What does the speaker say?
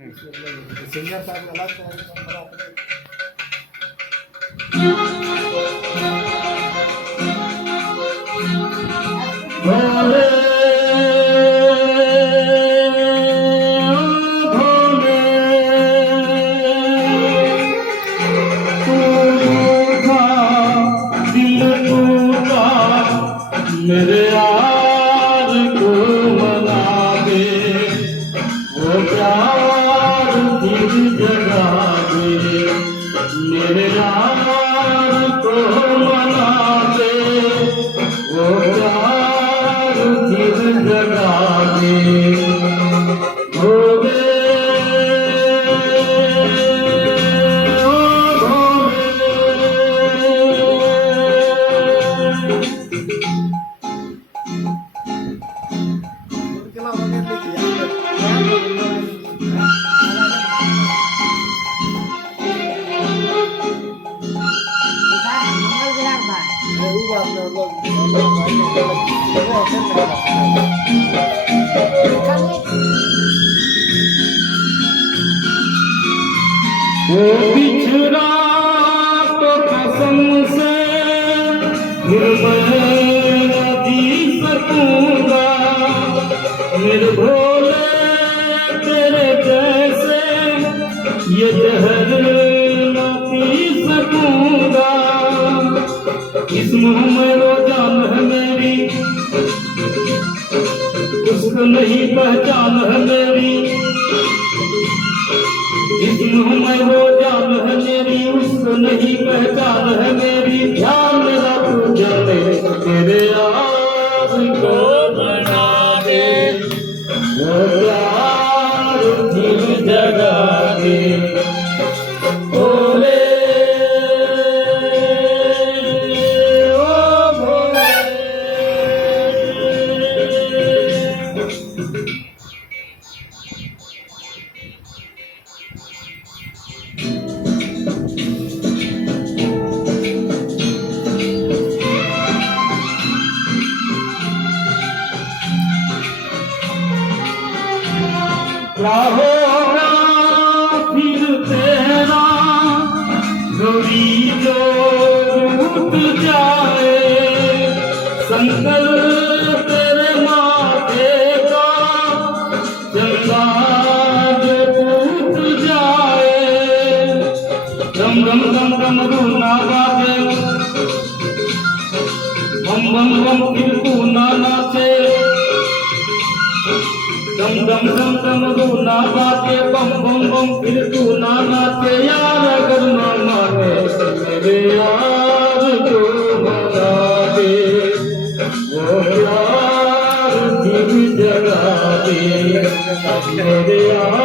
singer साहब अलग तरह भोले भोले टूटा दिल टूटा मेरे यार को मना दे वो प्यार दिल जगा दे मेरे यार को मना दे वो प्यार दिल जगा दे भोले ओ Kalau orang itu वो बिछड़ा तो कसम से फिर मैं न जी सकूंगा मेरे भोले तेरे जैसे ये जहर न पी सकूंगा इस मुंह में वो जान है मेरी उसको नहीं पहचान है मेरी इस मुंह में वो जान है मेरी उसको नहीं पहचान है मेरी ध्यान रख जाने तेरे यार को बना दे वो प्यार दिल जगा दे भोले ओ भोले क्या होगा फिर तेरा गोरी जो टूट जाए संकल तेरे माथे का चंदा जो टूट जाए गम गम गम गम रूना गाते बम बम बम फिर तू ना नाचे दम दम दम दम रूना बाते बम बम बम फिर तू ना नाचे यार अगर ना माने मेरे यार को मना दे वो प्यार दिल जगा दे मेरे यार